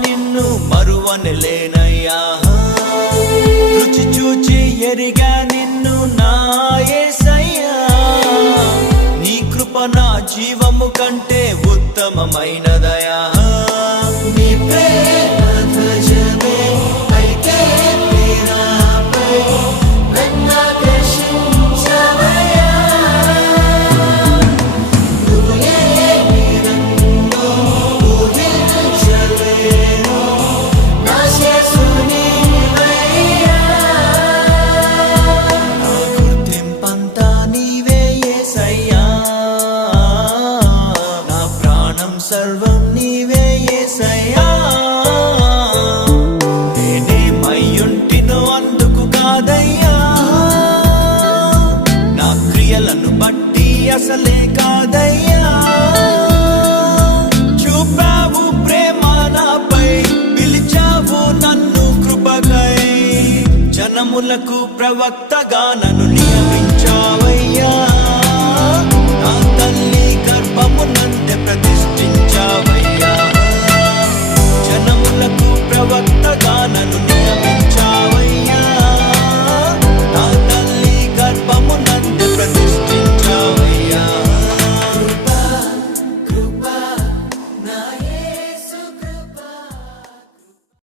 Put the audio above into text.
నిన్ను మరువనలేనయ్యా. రుచి చూచి ఎరిగా నిన్ను నా యేసయ్యా. నీ కృప నా జీవము కంటే ఉత్తమమైనదయా. నీ ప్రేమ ధ్వజమే అయితే ప్రేరణపై నన్ను ఆకర్షించవయ్యా. నువ్వు లేని నన్ను ఊహించలేను, నా యేసు నీవయ్యా. నా గుర్తింపంతా నీవే యేసయ్యా. నా ప్రాణం సర్వం నీవే యేసయ్యా. నేనేమయ్యుంటినో అందుకు కాదయ్యా, నా క్రియలను బట్టి అసలే కాదయ్యా. చూపావు ప్రేమ నాపై, పిలిచావు నన్ను కృపకై. జనములకు ప్రవక్తగా